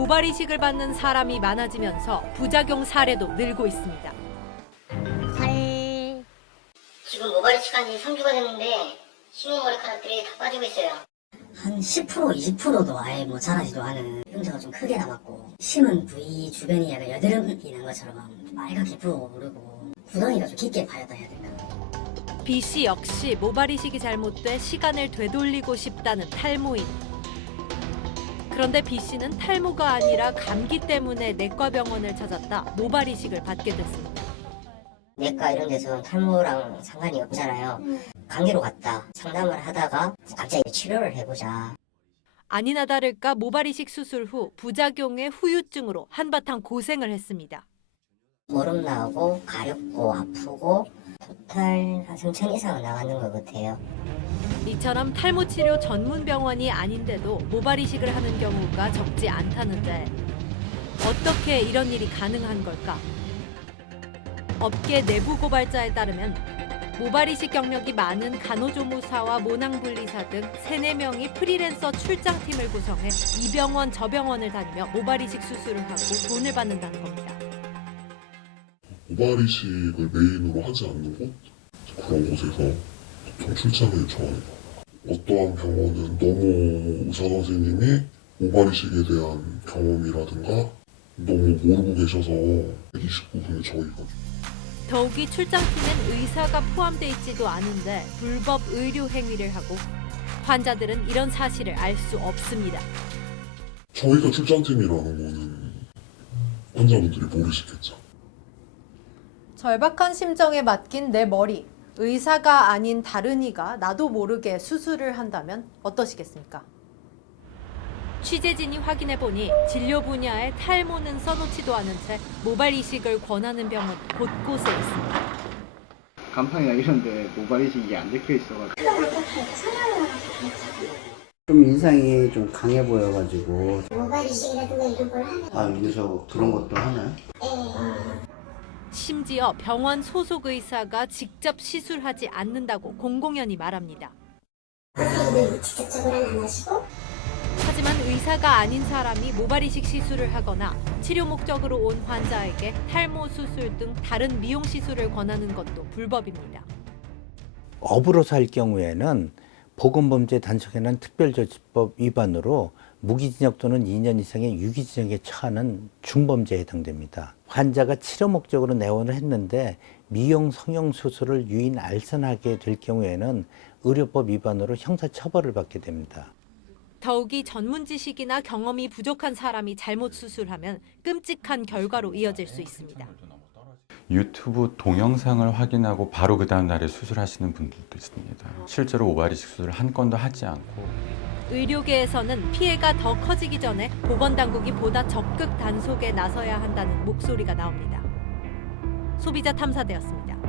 모발 이식을 받는 사람이 많아지면서 부작용 사례도 늘고 있습니다. 헐. 지금 모발 이식한 지 3주가 됐는데 심은 머리카락들이 다 빠지고 있어요. 한 10% 20%도 아예 뭐 자라지도 않은 흉터가 좀 크게 남았고 심은 부위 주변이 약간 여드름이 난 것처럼 빨갛게 부어오르고 구덩이가 좀 깊게 파였다 해야 될까 B 씨 역시 모발 이식이 잘못돼 시간을 되돌리고 싶다는 탈모인. 그런데 B 씨는 탈모가 아니라 감기 때문에 내과 병원을 찾았다 모발 이식을 받게 됐습니다. 내과 이런 데서 탈모랑 상관이 없잖아요 관계로 갔다 상담을 하다가 갑자기 치료를 해보자 아니나 다를까 모발 이식 수술 후 부작용의 후유증으로 한바탕 고생을 했습니다. 보름 나오고 가렵고 아프고 토탈 한 3천 이상은 나가는 것 같아요 이처럼 탈모 치료 전문 병원이 아닌데도 모발 이식을 하는 경우가 적지 않다는데 어떻게 이런 일이 가능한 걸까? 업계 내부 고발자에 따르면 모발 이식 경력이 많은 간호조무사와 모낭분리사 등 세네 명이 프리랜서 출장팀을 구성해 이 병원 저 병원을 다니며 모발 이식 수술을 하고 돈을 받는다는 겁니다. 모발 이식을 메인으로 하지 않는 곳 그런 곳에서 보통 출장을 요청합니다. 어떠한 병원은 너무 의사 선생님이 모발 이식에 대한 경험이라든가 너무 모르고 계셔서 이식 부분을 저희가 더욱이 출장팀엔 의사가 포함돼 있지도 않은데 불법 의료 행위를 하고 환자들은 이런 사실을 알 수 없습니다. 저희가 출장팀이라는 거는 환자분들이 모르시겠죠. 절박한 심정에 맡긴 내 머리. 의사가 아닌 다른 이가 나도 모르게 수술을 한다면 어떠시겠습니까? 취재진이 확인해 보니 진료 분야에 탈모는 써놓지도 않은 채 모발 이식을 권하는 병원 곳곳에 있습니다. 간판이나 이런 데 모발 이식이 안 적혀 있어가지고 좀 인상이 좀 강해 보여가지고 모발 이식이라든가 이런 걸 하면 아 여기서 그런 것도 하나요? 심지어 병원 소속 의사가 직접 시술하지 않는다고 공공연히 말합니다. 선생님은 직접적으로는 안 하시고 하지만 의사가 아닌 사람이 모발 이식 시술을 하거나 치료 목적으로 온 환자에게 탈모 수술 등 다른 미용 시술을 권하는 것도 불법입니다. 업으로 살 경우에는 보건범죄 단속에는 특별조치법 위반으로 무기징역 또는 2년 이상의 유기징역에 처하는 중범죄에 해당됩니다. 환자가 치료 목적으로 내원을 했는데 미용 성형 수술을 유인 알선하게 될 경우에는 의료법 위반으로 형사 처벌을 받게 됩니다. 더욱이 전문 지식이나 경험이 부족한 사람이 잘못 수술하면 끔찍한 결과로 이어질 수 있습니다. 유튜브 동영상을 확인하고 바로 그 다음 날에 수술하시는 분들도 있습니다. 실제로 오바리식 수술을 한 건도 하지 않고 의료계에서는 피해가 더 커지기 전에 보건당국이 보다 적극 단속에 나서야 한다는 목소리가 나옵니다. 소비자 탐사대였습니다.